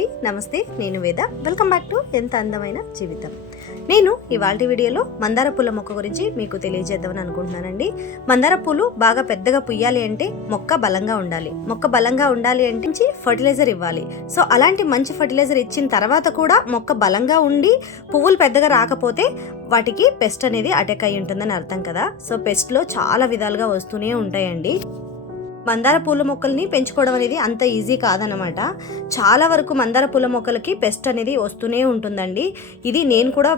అండి. నమస్తే నేను వేద. వెల్కమ్ బ్యాక్ టు ఎంత అందమైన జీవితం. నేను ఇవాళ వీడియోలో మందార పూల మొక్క గురించి మీకు తెలియజేద్దామని అనుకుంటున్నానండి. మందార పూలు బాగా పెద్దగా పుయ్యాలి అంటే మొక్క బలంగా ఉండాలి. మొక్క బలంగా ఉండాలి అంటే ఫర్టిలైజర్ ఇవ్వాలి. సో అలాంటి మంచి ఫర్టిలైజర్ ఇచ్చిన తర్వాత కూడా మొక్క బలంగా ఉండి పువ్వులు పెద్దగా రాకపోతే వాటికి పెస్ట్ అనేది అటాక్ అయి ఉంటుందని అర్థం కదా. సో పెస్ట్లో చాలా విధాలుగా వస్తూనే ఉంటాయండి. మందార పూల మొక్కల్ని పెంచుకోవడం అనేది అంత ఈజీ కాదనమాట చాలా వరకు మందార పూల మొక్కలకి పెస్ట్ అనేది వస్తూనే ఉంటుందండి. ఇది నేను కూడా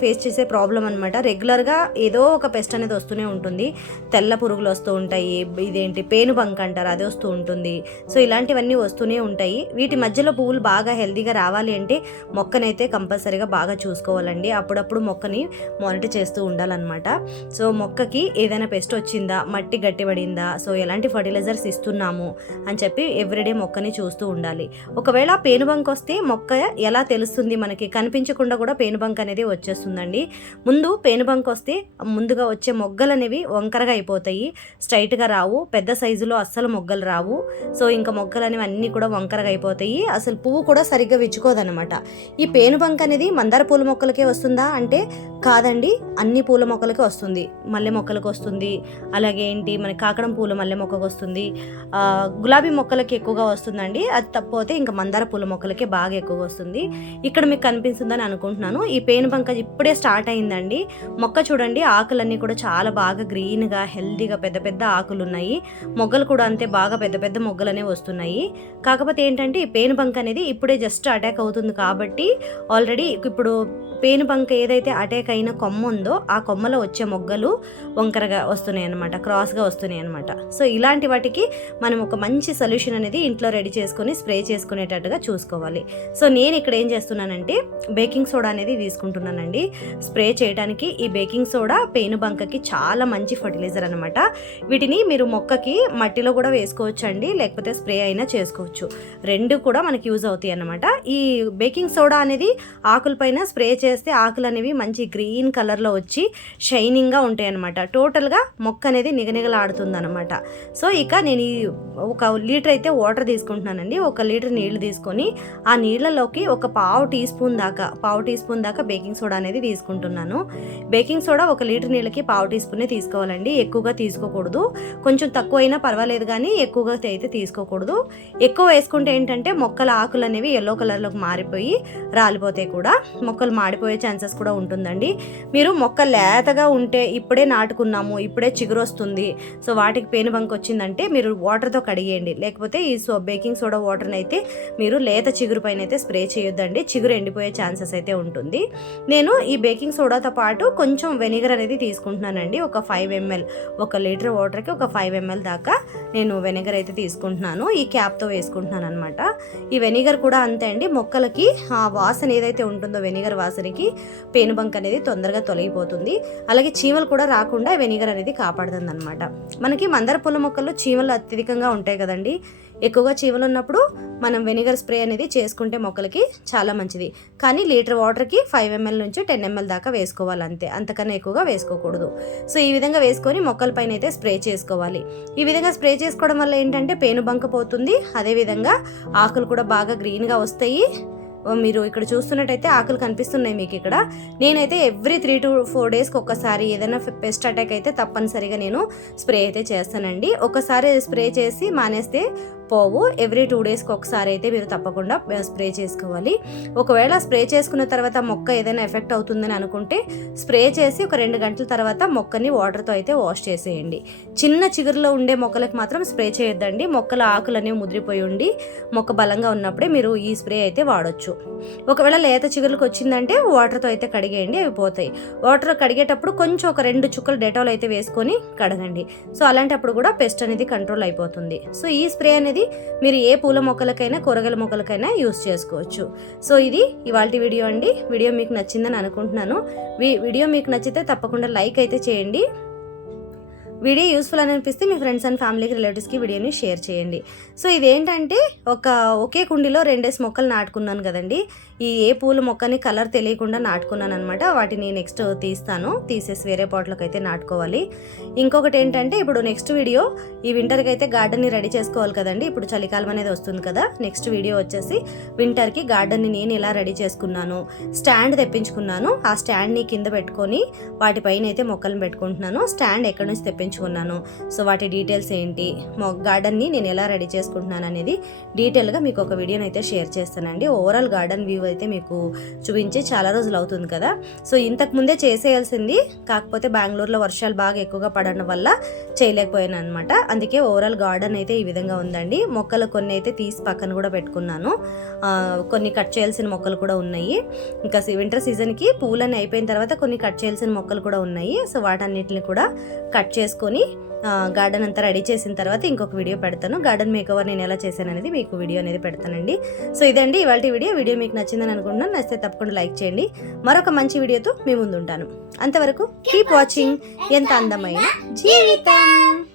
ఫేస్ చేసే ప్రాబ్లం అనమాట రెగ్యులర్గా ఏదో ఒక పెస్ట్ అనేది వస్తూనే ఉంటుంది. తెల్ల పురుగులు వస్తూ ఉంటాయి ఇదేంటి పేను బంక్ అంటారు అది వస్తూ ఉంటుంది. సో ఇలాంటివన్నీ వస్తూనే ఉంటాయి. వీటి మధ్యలో పువ్వులు బాగా హెల్తీగా రావాలి అంటే మొక్కనైతే కంపల్సరీగా బాగా చూసుకోవాలండి. అప్పుడప్పుడు మొక్కని మానిటర్ చేస్తూ ఉండాలన్నమాట. సో మొక్కకి ఏదైనా పెస్ట్ వచ్చిందా మట్టి గట్టిపడిందా సో ఎలాంటి ఫర్టిలైజర్ ఫర్టిలైజర్స్ ఇస్తున్నాము అని చెప్పి ఎవ్రీడే మొక్కని చూస్తూ ఉండాలి. ఒకవేళ పేనుబంక్ వస్తే మొక్క ఎలా తెలుస్తుంది మనకి? కనిపించకుండా కూడా పేనుబంక్ అనేది వచ్చేస్తుందండి. ముందు పేనుబంక్ వస్తే ముందుగా వచ్చే మొగ్గలు అనేవి వంకరగా అయిపోతాయి. స్ట్రైట్గా రావు పెద్ద సైజులో అస్సలు మొగ్గలు రావు. సో ఇంకా మొగ్గలు అనేవి అన్నీ కూడా వంకరగా అయిపోతాయి. అసలు పువ్వు కూడా సరిగ్గా విచ్చుకోదనమాట ఈ పేనుబంక్ అనేది మందార పూల మొక్కలకే వస్తుందా? అంటే కాదండి అన్ని పూల మొక్కలకి వస్తుంది. మల్లె మొక్కలకు వస్తుంది. అలాగే ఏంటి? మన కాకడం పూల మల్లె మొక్కకు వస్తుంది. వస్తుంది. గులాబీ మొక్కలకి ఎక్కువగా వస్తుందండి. అది తప్పితే ఇంకా మందార పూల మొక్కలకి బాగా ఎక్కువగా వస్తుంది. ఇక్కడ మీకు కనిపిస్తుందని అనుకుంటున్నాను. ఈ పేను బంక ఇప్పుడే స్టార్ట్ అయిందండి. మొక్క చూడండి ఆకులన్నీ కూడా చాలా బాగా గ్రీన్గా హెల్దీగా పెద్ద పెద్ద ఆకులు ఉన్నాయి మొగ్గలు కూడా అంతే బాగా పెద్ద పెద్ద మొగ్గలు వస్తున్నాయి. కాకపోతే ఏంటంటే ఈ పేను బంక్ అనేది ఇప్పుడే జస్ట్ అటాక్ అవుతుంది కాబట్టి ఆల్రెడీ ఇప్పుడు పేను బంక ఏదైతే అటాక్ అయిన కొమ్మ ఉందో ఆ కొమ్మలో వచ్చే మొగ్గలు వంకరగా వస్తున్నాయి అనమాట క్రాస్గా వస్తున్నాయి అనమాట సో ఇలాంటి వాటికి మనం ఒక మంచి సొల్యూషన్ అనేది ఇంట్లో రెడీ చేసుకొని స్ప్రే చేసుకునేటట్టుగా చూసుకోవాలి. సో నేను ఇక్కడ ఏం చేస్తున్నానంటే బేకింగ్ సోడా అనేది తీసుకుంటున్నానండి. స్ప్రే చేయడానికి ఈ బేకింగ్ సోడా పేను బంకకి చాలా మంచి ఫర్టిలైజర్ అనమాట వీటిని మీరు మొక్కకి మట్టిలో కూడా వేసుకోవచ్చు అండి లేకపోతే స్ప్రే అయినా చేసుకోవచ్చు. రెండు కూడా మనకి యూజ్ అవుతాయి అన్నమాట. ఈ బేకింగ్ సోడా అనేది ఆకులపైన స్ప్రే చేస్తే ఆకులు అనేవి మంచి గ్రీన్ కలర్లో వచ్చి షైనింగ్గా ఉంటాయి అనమాట టోటల్గా మొక్క అనేది నిగనిగలాడుతుంది అనమాట సో ఇక నేను ఈ ఒక లీటర్ అయితే వాటర్ తీసుకుంటున్నానండి. ఒక లీటర్ నీళ్ళు తీసుకొని ఆ నీళ్ళలోకి ఒక పావు టీ స్పూన్ దాకా పావు టీ స్పూన్ దాకా బేకింగ్ సోడా అనేది తీసుకుంటున్నాను. బేకింగ్ సోడా ఒక లీటర్ నీళ్ళకి పావు టీ స్పూనే తీసుకోవాలండి. ఎక్కువగా తీసుకోకూడదు. కొంచెం తక్కువ అయినా పర్వాలేదు కానీ ఎక్కువగా అయితే తీసుకోకూడదు. ఎక్కువ వేసుకుంటే ఏంటంటే మొక్కల ఆకులు అనేవి ఎల్లో కలర్లోకి మారిపోయి రాలిపోతాయి కూడా. మొక్కలు మాడిపోయే ఛాన్సెస్ కూడా ఉంటుందండి. మీరు మొక్క లేతగా ఉంటే ఇప్పుడే నాటుకున్నాము ఇప్పుడే చిగురు వస్తుంది సో వాటికి పేను బంక్ వచ్చిందంటే మీరు వాటర్తో కడిగేయండి. లేకపోతే ఈ సో బేకింగ్ సోడా వాటర్ని అయితే మీరు లేత చిగురు పైన అయితే స్ప్రే చేయొద్దండి. చిగురు ఎండిపోయే ఛాన్సెస్ అయితే ఉంటుంది. నేను ఈ బేకింగ్ సోడాతో పాటు కొంచెం వెనిగర్ అనేది తీసుకుంటున్నానండి. ఒక ఫైవ్ ఎంఎల్ ఒక లీటర్ వాటర్కి ఒక ఫైవ్ ఎంఎల్ దాకా నేను వెనిగర్ అయితే తీసుకుంటున్నాను. ఈ క్యాప్తో వేసుకుంటున్నాను అనమాట ఈ వెనిగర్ కూడా అంతే అండి. మొక్కలకి ఆ వాసన ఏదైతే ఉంటుందో వెనిగర్ వాసనకి పేనుబంక్ అనేది తొందరగా తొలగిపోతుంది. అలాగే చీమలు కూడా రాకుండా వెనిగర్ అనేది కాపాడుతుంది అనమాట మనకి మందార పూల మొక్కల్లో చీవలు అత్యధికంగా ఉంటాయి కదండి. ఎక్కువగా చీవలు ఉన్నప్పుడు మనం వెనిగర్ స్ప్రే అనేది చేసుకుంటే మొక్కలకి చాలా మంచిది. కానీ లీటర్ వాటర్కి ఫైవ్ ఎంఎల్ నుంచి టెన్ ఎంఎల్ దాకా వేసుకోవాలి అంతే అంతకన్నా ఎక్కువగా వేసుకోకూడదు. సో ఈ విధంగా వేసుకొని మొక్కల పైన అయితే స్ప్రే చేసుకోవాలి. ఈ విధంగా స్ప్రే చేసుకోవడం వల్ల ఏంటంటే పేను బంక పోతుంది. అదేవిధంగా ఆకులు కూడా బాగా గ్రీన్గా వస్తాయి. మీరు ఇక్కడ చూస్తున్నట్టయితే ఆకులు కనిపిస్తున్నాయి మీకు ఇక్కడ. నేనైతే ఎవ్రీ త్రీ టు ఫోర్ డేస్కి ఒక్కసారి ఏదైనా పెస్ట్ అటాక్ అయితే తప్పనిసరిగా నేను స్ప్రే అయితే చేస్తానండి. ఒకసారి స్ప్రే చేసి మానేస్తే పోవు. ఎవ్రీ టూ డేస్కి ఒకసారి అయితే మీరు తప్పకుండా స్ప్రే చేసుకోవాలి. ఒకవేళ స్ప్రే చేసుకున్న తర్వాత మొక్క ఏదైనా ఎఫెక్ట్ అవుతుందని అనుకుంటే స్ప్రే చేసి ఒక రెండు గంటల తర్వాత మొక్కని వాటర్తో అయితే వాష్ చేసేయండి. చిన్న చిగురులో ఉండే మొక్కలకు మాత్రం స్ప్రే చేయొద్దండి. మొక్కల ఆకులు అనేవి ముదిరిపోయి ఉండి మొక్క బలంగా ఉన్నప్పుడే మీరు ఈ స్ప్రే అయితే వాడొచ్చు. ఒకవేళ లేత చిగురులకు వచ్చిందంటే వాటర్తో అయితే కడిగేయండి అవి పోతాయి. వాటర్ కడిగేటప్పుడు కొంచెం ఒక రెండు చుక్కలు డెటాల్ అయితే వేసుకొని కడగండి. సో అలాంటప్పుడు కూడా పెస్ట్ అనేది కంట్రోల్ అయిపోతుంది. సో ఈ స్ప్రే అనేది మీరు ఏ పూల మొక్కలకైనా కూరగాయల మొక్కలకైనా యూస్ చేసుకోవచ్చు. సో ఇది ఇవాళ వీడియో అండి. వీడియో మీకు నచ్చిందని అనుకుంటున్నాను. వీడియో మీకు నచ్చితే తప్పకుండా లైక్ అయితే చేయండి. వీడియో యూస్ఫుల్ అని అనిపిస్తే మీ ఫ్రెండ్స్ అండ్ ఫ్యామిలీకి రిలేటివ్స్కి వీడియోని షేర్ చేయండి. సో ఇదేంటంటే ఒక ఒకే కుండీలో రెండేసి మొక్కలు నాటుకున్నాను కదండి. ఈ ఏ పూల మొక్కని కలర్ తెలియకుండా నాటుకున్నాను అనమాట వాటిని నెక్స్ట్ తీస్తాను. తీసేసి వేరే పాట్లోకి అయితే నాటుకోవాలి. ఇంకొకటి ఏంటంటే ఇప్పుడు నెక్స్ట్ వీడియో ఈ వింటర్కి అయితే గార్డెన్ని రెడీ చేసుకోవాలి కదండి. ఇప్పుడు చలికాలం అనేది వస్తుంది కదా. నెక్స్ట్ వీడియో వచ్చేసి వింటర్కి గార్డెన్ని నేను ఎలా రెడీ చేసుకున్నాను స్టాండ్ తెప్పించుకున్నాను. ఆ స్టాండ్ని కింద పెట్టుకొని వాటిపైన అయితే మొక్కలను పెట్టుకుంటున్నాను. స్టాండ్ ఎక్కడి నుంచి తెప్పించుకున్నాను సో వాటి డీటెయిల్స్ ఏంటి? గార్డెన్ని నేను ఎలా రెడీ చేసుకుంటున్నాను అనేది డీటెయిల్గా మీకు ఒక వీడియోని అయితే షేర్ చేస్తానండి. ఓవరాల్ గార్డెన్ వ్యూ అయితే మీకు చూపించి చాలా రోజులు అవుతుంది కదా. సో ఇంతకు ముందే చేసేయాల్సింది కాకపోతే బెంగళూరులో వర్షాలు బాగా ఎక్కువగా పడడం వల్ల చేయలేకపోయాను అనమాట అందుకే ఓవరాల్ గార్డెన్ అయితే ఈ విధంగా ఉందండి. మొక్కలు కొన్ని అయితే తీసి పక్కన కూడా పెట్టుకున్నాను. కొన్ని కట్ చేయాల్సిన మొక్కలు కూడా ఉన్నాయి. ఇంకా వింటర్ సీజన్కి పూలన్నీ అయిపోయిన తర్వాత కొన్ని కట్ చేయాల్సిన మొక్కలు కూడా ఉన్నాయి. సో వాటన్నిటిని కూడా కట్ చేసుకుని గార్డెన్ అంతా రెడీ చేసిన తర్వాత ఇంకొక వీడియో పెడతాను. గార్డెన్ మేకోవర్ నేను ఎలా చేశాను అనేది మీకు వీడియో అనేది పెడతానండి. సో ఇదండి ఇవాళ వీడియో. వీడియో మీకు నచ్చిందని అనుకుంటున్నాను. నచ్చితే తప్పకుండా లైక్ చేయండి. మరొక మంచి వీడియోతో మీ ముందు ఉంటాను అంతవరకు కీప్ వాచింగ్ ఎంత అందమైన జీవితం.